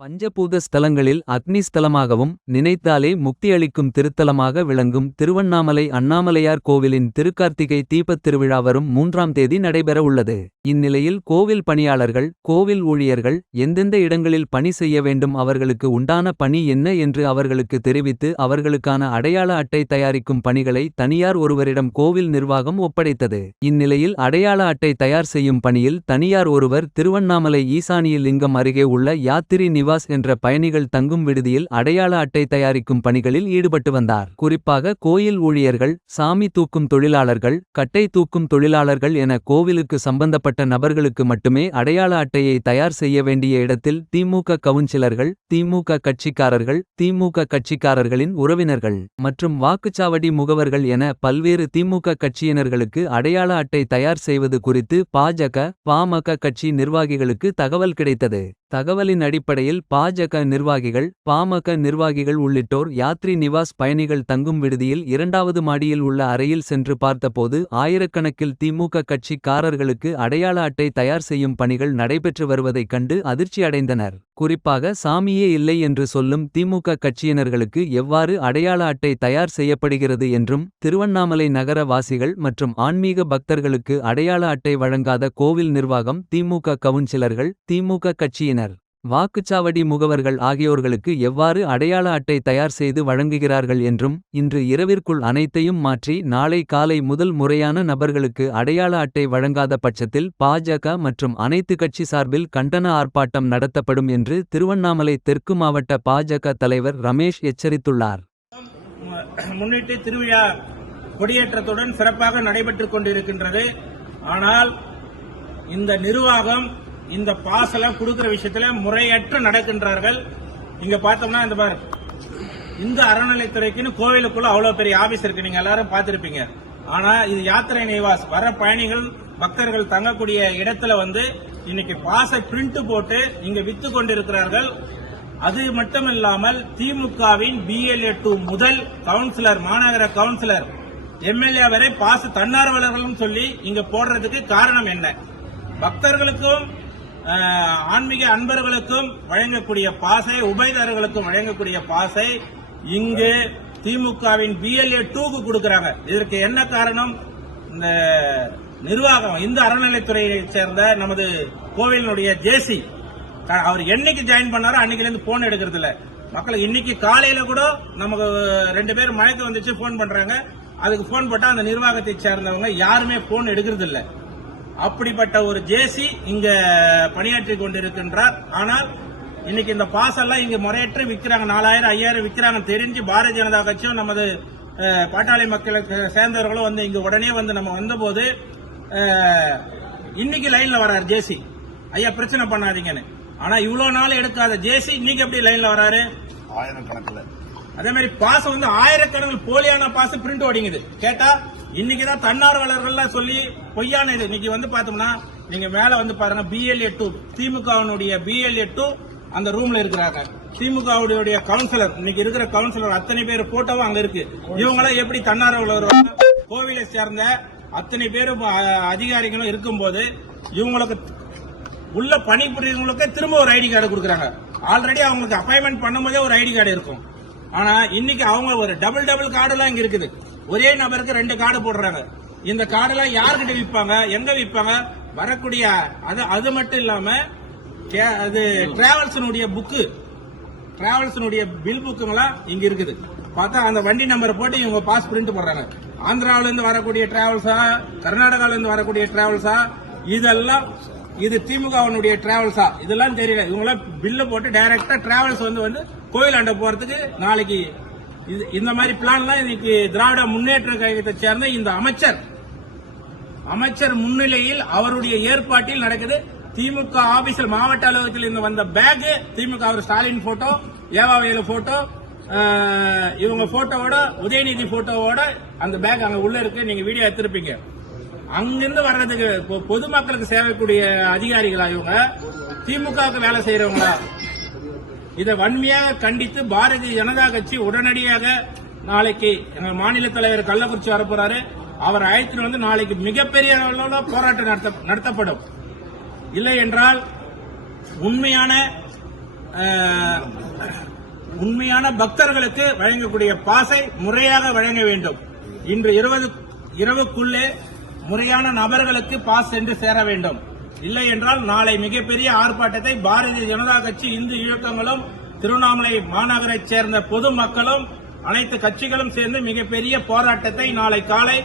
பஞ்சபூத ஸ்தலங்களில் அக்னி ஸ்தலமாகவும் நினைத்தாலே முக்தியளிக்கும் திருத்தலமாக விளங்கும் திருவண்ணாமலை அண்ணாமலையார் கோவிலின் திருக்கார்த்திகை தீபத் திருவிழா வரும் மூன்றாம் தேதி நடைபெற உள்ளது. இந்நிலையில் கோவில் பணியாளர்கள் கோவில் ஊழியர்கள் எந்தெந்த இடங்களில் பணி செய்ய வேண்டும் அவர்களுக்கு உண்டான பணி என்ன என்று அவர்களுக்கு தெரிவித்து அவர்களுக்கான அடையாள அட்டை தயாரிக்கும் பணிகளை தனியார் ஒருவரிடம் கோவில் நிர்வாகம் ஒப்படைத்தது. இந்நிலையில் அடையாள அட்டை தயார் செய்யும் பணியில் தனியார் ஒருவர் திருவண்ணாமலை ஈசானிய லிங்கம் அருகே உள்ள யாத்திரி நிவாஸ் என்ற பயணிகள் தங்கும் விடுதியில் அடையாள அட்டை தயாரிக்கும் பணிகளில் ஈடுபட்டு வந்தார். குறிப்பாக கோயில் ஊழியர்கள் சாமி தூக்கும் தொழிலாளர்கள் கட்டை தூக்கும் தொழிலாளர்கள் என கோவிலுக்கு சம்பந்தப்பட்ட நபர்களுக்கு மட்டுமே அடையாள அட்டையை தயார் செய்ய வேண்டிய இடத்தில் திமுக கவுன்சிலர்கள் திமுக கட்சிக்காரர்கள் திமுக கட்சிக்காரர்களின் உறவினர்கள் மற்றும் வாக்குச்சாவடி முகவர்கள் என பல்வேறு திமுக கட்சியினர்களுக்கு அடையாள அட்டை தயார் செய்வது குறித்து பாஜக பாமக கட்சி நிர்வாகிகளுக்கு தகவல் கிடைத்தது. தகவலின் அடிப்படையில் பாஜக நிர்வாகிகள் பாமக நிர்வாகிகள் உள்ளிட்டோர் யாத்ரி நிவாஸ் பயணிகள் தங்கும் விடுதியில் இரண்டாவது மாடியில் உள்ள அறையில் சென்று பார்த்தபோது ஆயிரக்கணக்கில் திமுக கட்சிக்காரர்களுக்கு அடையாள அட்டை தயார் செய்யும் பணிகள் நடைபெற்று வருவதைக் கண்டு அதிர்ச்சி அடைந்தனர் குறிப்பாக சாமியே இல்லை என்று சொல்லும் திமுக கட்சியினர்களுக்கு எவ்வாறு அடையாள அட்டை தயார் செய்யப்படுகிறது என்றும் திருவண்ணாமலை நகர வாசிகள் மற்றும் ஆன்மீக பக்தர்களுக்கு அடையாள அட்டை வழங்காத கோவில் நிர்வாகம் திமுக கவுன்சிலர்கள் திமுக கட்சியினர். வாக்குச்சாவடி முகவர்கள் ஆகியோர்களுக்கு எவ்வாறு அடையாள அட்டை தயார் செய்து வழங்குகிறார்கள் என்றும் இன்று இரவிற்குள் அனைத்தையும் மாற்றி நாளை காலை முதல் முறையான நபர்களுக்கு அடையாள அட்டை வழங்காத பட்சத்தில் பாஜக மற்றும் அனைத்து கட்சி சார்பில் கண்டன ஆர்ப்பாட்டம் நடத்தப்படும் என்று திருவண்ணாமலை தெற்கு மாவட்ட பாஜக தலைவர் ரமேஷ் எச்சரித்துள்ளார். முன்னிட்டு திருவிழா கொடியேற்றத்துடன் சிறப்பாக நடைபெற்றுக் கொண்டிருக்கின்றது. ஆனால் இந்த நிர்வாகம் இந்த பாசல கொடுக்கிற விஷயத்துல முறையற்று நடக்கின்றார்கள். இங்க பார்த்தோம்னா இந்த பாரு இந்த அறநிலைத்துறைக்குன்னு கோவிலுக்குள்ள அவ்வளவு பெரிய ஆபீஸ் இருக்கு. நீங்க எல்லாரும் பார்த்திருப்பீங்க. ஆனா இது யாத்திரை நிவாஸ். வர பயணிகள் பக்தர்கள் தங்கக்கூடிய இடத்துல வந்து இன்னைக்கு பாச பிரிண்ட் போட்டு இங்க வித்து கொண்டிருக்கிறார்கள். அது மட்டும் இல்லாமல் திமுகவின் பிஎல்ஏ டூ முதல் கவுன்சிலர் மாநகர கவுன்சிலர் எம்எல்ஏ வரை பாச தன்னார்வலர்களும் சொல்லி இங்க போடுறதுக்கு காரணம் என்ன? பக்தர்களுக்கும் ஆன்மீக அன்பர்களுக்கும் வழங்கக்கூடிய பாசை உபயதாரர்களுக்கும் வழங்கக்கூடிய பாசை இங்கு திமுகவின் பிஎல்ஏ டூக்கு கொடுக்கிறாங்க. இதற்கு என்ன காரணம்? இந்த நிர்வாகம் இந்து அறநிலைத்துறையை சேர்ந்த நமது கோவிலினுடைய ஜேசி அவர் என்னைக்கு ஜாயின் பண்ணாரோ அன்னைக்கு போன் எடுக்கிறது இல்ல. மக்கள் இன்னைக்கு காலையில கூட நமக்கு ரெண்டு பேர் மயக்கம் வந்துச்சு போன் பண்றாங்க. அதுக்கு போன் போட்டா அந்த நிர்வாகத்தை சேர்ந்தவங்க யாருமே போன் எடுக்கிறது இல்லை. அப்படிப்பட்ட ஒரு ஜேசி இங்க பணியாற்றி கொண்டிருக்கின்றார். ஆனால் இன்னைக்கு இந்த பாஸ் எல்லாம் இங்க முறையற்று விற்கிறாங்க நாலாயிரம் ஐயாயிரம் விற்கிறாங்க தெரிஞ்சு பாரதிய ஜனதா கட்சியும் நமது பாட்டாளி மக்களுக்கு சேர்ந்தவர்களும் வந்து இங்க உடனே வந்து நம்ம வந்தபோது இன்னைக்கு லைன்ல வராரு ஜேசி. ஐயா பிரச்சனை பண்ணாதீங்கன்னு. ஆனா இவ்வளவு நாள் எடுக்காத ஜேசி இன்னைக்கு எப்படி லைன்ல வராரு? ஆயிரம் கணக்குல. அதே மாதிரி பாஸ் வந்து ஆயிரக்கணக்கில் போலியான பாஸ் பிரிண்ட் ஓடிங்குது. கேட்டா இன்னைக்குதான் தன்னார்வலர்கள் சொல்லி பொய்யான இது. இன்னைக்கு வந்து பார்த்தோம்னா நீங்க மேல வந்து பாருங்க பிஎல்ஏ டூ திமுகவினுடைய பிஎல்ஏ டூ அந்த ரூம்ல இருக்கிறாங்க. திமுகவுடைய கவுன்சிலர் இன்னைக்கு இருக்கிற கவுன்சிலர் அத்தனை பேர் போட்டோவும் அங்க இருக்கு. இவங்களாம் எப்படி தன்னார்வலர் கோவிலை சேர்ந்த அத்தனை பேரும் அதிகாரிகளும் இருக்கும்போது இவங்களுக்கு உள்ள பணிபுரியவங்களுக்கு திரும்ப ஒரு ஐடி கார்டு கொடுக்குறாங்க. ஆல்ரெடி அவங்களுக்கு அப்பாயின்மெண்ட் பண்ணும்போதே ஒரு ஐடி கார்டு இருக்கும். ஆனா இன்னைக்கு அவங்க ஒரு டபுள் டபுள் கார்டெல்லாம் இங்க இருக்குது. ஒரே நபருக்கு ரெண்டு கார்டு போடுறாங்க. இந்த கார்டெல்லாம் யாருக்கிட்ட விற்பாங்க? எங்க விற்பாங்க? வரக்கூடிய அது அது மட்டும் இல்லாம கே- அது டிராவல்ஸினுடைய புக்கு டிராவல்ஸினுடைய பில் புக்குங்களாம் இங்க இருக்குது. பார்த்தா அந்த வண்டி நம்பர் போட்டு இவங்க பாஸ் பிரிண்ட் போடுறாங்க. ஆந்திராவில இருந்து வரக்கூடிய டிராவல்ஸா கர்நாடகால இருந்து வரக்கூடிய டிராவல்ஸா இதெல்லாம் இது திமுகவினுடைய டிராவல்ஸா இதெல்லாம் தெரியல. இவங்களாம் பில்லு போட்டு டைரக்டா டிராவல்ஸ் வந்து வந்து கோயிலாண்ட போறதுக்கு நாளைக்கு இது இந்த மாதிரி பிளான்லாம் இன்னைக்கு திராவிட முன்னேற்ற கழகத்தை சேர்ந்த இந்த அமைச்சர். அமைச்சர் முன்னிலையில் அவருடைய ஏற்பாட்டில் நடக்குது. திமுக ஆபீஸில் மாவட்ட அலுவலகத்தில் இருந்து வந்த பேக் திமுக அவர் ஸ்டாலின் போட்டோ ஏவாவையில போட்டோ இவங்க போட்டோவோட உதயநிதி போட்டோவோட அந்த பேக் அங்க உள்ள இருக்கு. நீங்க வீடியோ எடுத்திருப்பீங்க. அங்கிருந்து வர்றதுக்கு பொ- பொதுமக்களுக்கு சேவைக்கூடிய அதிகாரிகளா இவங்க? திமுகவுக்கு வேலை செய்யறவங்களா இதை வன்மையாக கண்டித்து பாரதிய ஜனதா கட்சி உடனடியாக நாளைக்கு எங்க மாநில தலைவர் கள்ளக்குறிச்சி வரப்போறாரு. அவர் அழைத்துட்டு வந்து நாளைக்கு மிகப்பெரிய அளவில் போராட்டம் நடத்த- நடத்தப்படும். இல்லை என்றால் உண்மையான உண்மையான பக்தர்களுக்கு வழங்கக்கூடிய பாசை முறையாக வழங்க வேண்டும். இன்று இருபது இரவுக்குள்ளே முறையான நபர்களுக்கு பாஸ் சென்று சேர வேண்டும். இல்லை என்றால் நாளை மிகப்பெரிய ஆர்ப்பாட்டத்தை பாரதிய ஜனதா கட்சி இந்து இயக்கங்களும் திருவண்ணாமலை மாநகரைச் சேர்ந்த பொதுமக்களும் அனைத்து கட்சிகளும் சேர்ந்து மிகப்பெரிய போராட்டத்தை நாளை காலை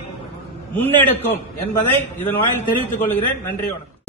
முன்னெடுக்கும் என்பதை இதன் வாயில் தெரிவித்துக் கொள்கிறேன். நன்றி வணக்கம்.